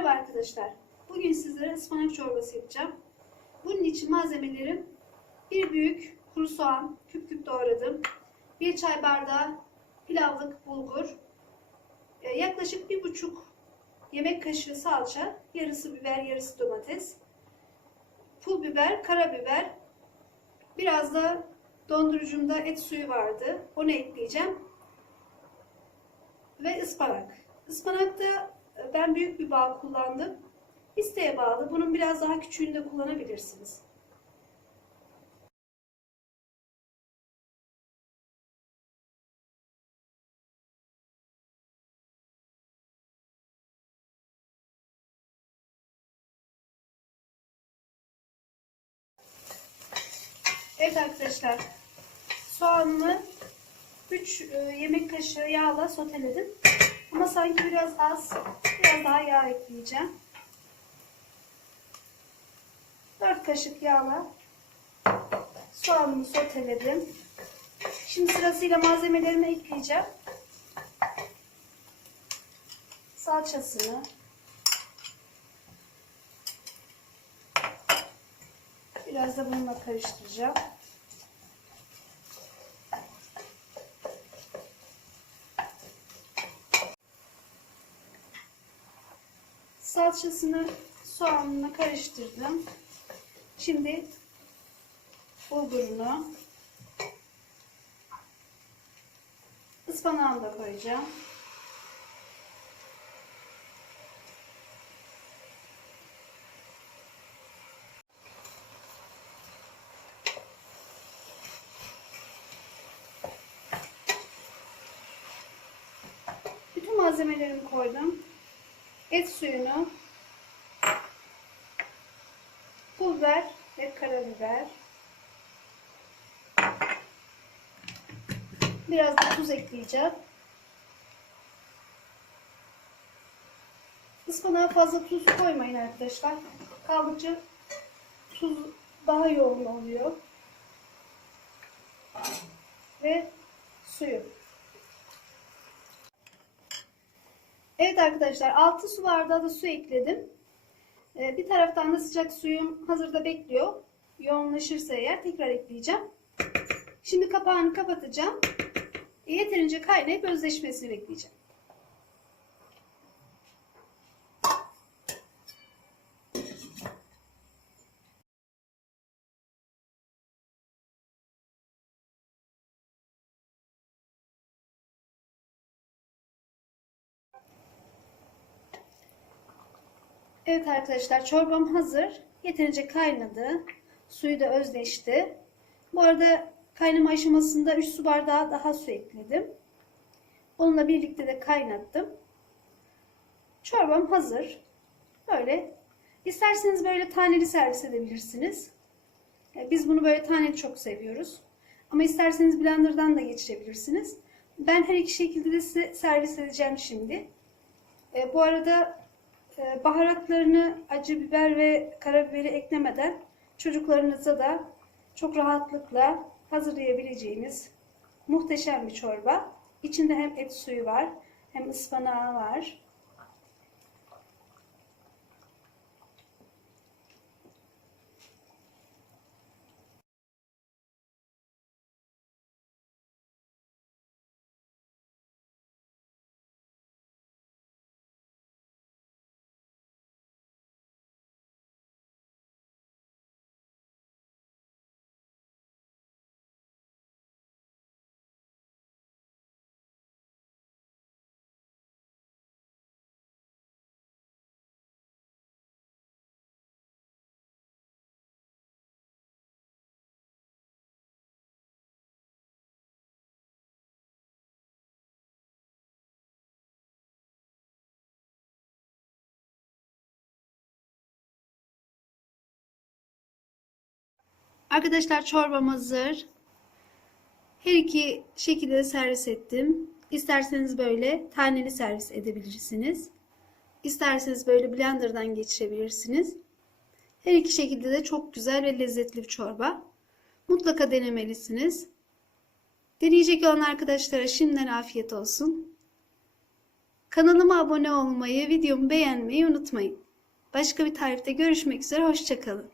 Merhaba arkadaşlar. Bugün sizlere ıspanak çorbası yapacağım. Bunun için malzemelerim bir büyük kuru soğan küp küp doğradım. Bir çay bardağı pilavlık bulgur. e, Yaklaşık bir buçuk yemek kaşığı salça. Yarısı biber yarısı domates. Pul biber, karabiber. Biraz da dondurucumda et suyu vardı. Onu ekleyeceğim. Ve ıspanak. Ispanakta ben büyük bir bağ kullandım. İsteğe bağlı. Bunun biraz daha küçüğünü de kullanabilirsiniz. Evet arkadaşlar. Soğanımı 3 yemek kaşığı yağla soteledim. Ama sanki biraz az, biraz daha yağ ekleyeceğim. 4 kaşık yağla soğanımı soteledim. Şimdi sırasıyla malzemelerimi ekleyeceğim. Salçasını, biraz da bununla karıştıracağım. Salçasını soğanla karıştırdım. Şimdi bulgurunu ıspanağını da koyacağım. Bütün malzemelerimi koydum. Et suyunu, pul biber ve karabiber. Biraz da tuz ekleyeceğim. Ispanağa fazla tuz koymayın arkadaşlar. Kaldıkça tuz daha yoğun oluyor. Ve suyu. Evet arkadaşlar 6 su bardağı da su ekledim. Ee, bir taraftan da sıcak suyum hazırda bekliyor. Yoğunlaşırsa eğer tekrar ekleyeceğim. Şimdi kapağını kapatacağım. Yeterince kaynayıp özleşmesini bekleyeceğim. Evet arkadaşlar çorbam hazır. Yeterince kaynadı. Suyu da özleşti. Bu arada kaynama aşamasında 3 su bardağı daha su ekledim. Onunla birlikte de kaynattım. Çorbam hazır. Böyle. İsterseniz böyle taneli servis edebilirsiniz. Biz bunu böyle taneli çok seviyoruz. Ama isterseniz blenderdan da geçirebilirsiniz. Ben her iki şekilde de size servis edeceğim şimdi. E, bu arada baharatlarını acı biber ve karabiberi eklemeden çocuklarınıza da çok rahatlıkla hazırlayabileceğiniz muhteşem bir çorba. İçinde hem et suyu var hem ıspanağı var. Arkadaşlar çorbam hazır. Her iki şekilde servis ettim. İsterseniz böyle taneli servis edebilirsiniz. İsterseniz böyle blenderdan geçirebilirsiniz. Her iki şekilde de çok güzel ve lezzetli bir çorba. Mutlaka denemelisiniz. Deneyecek olan arkadaşlara şimdiden afiyet olsun. Kanalıma abone olmayı, videomu beğenmeyi unutmayın. Başka bir tarifte görüşmek üzere, hoşçakalın.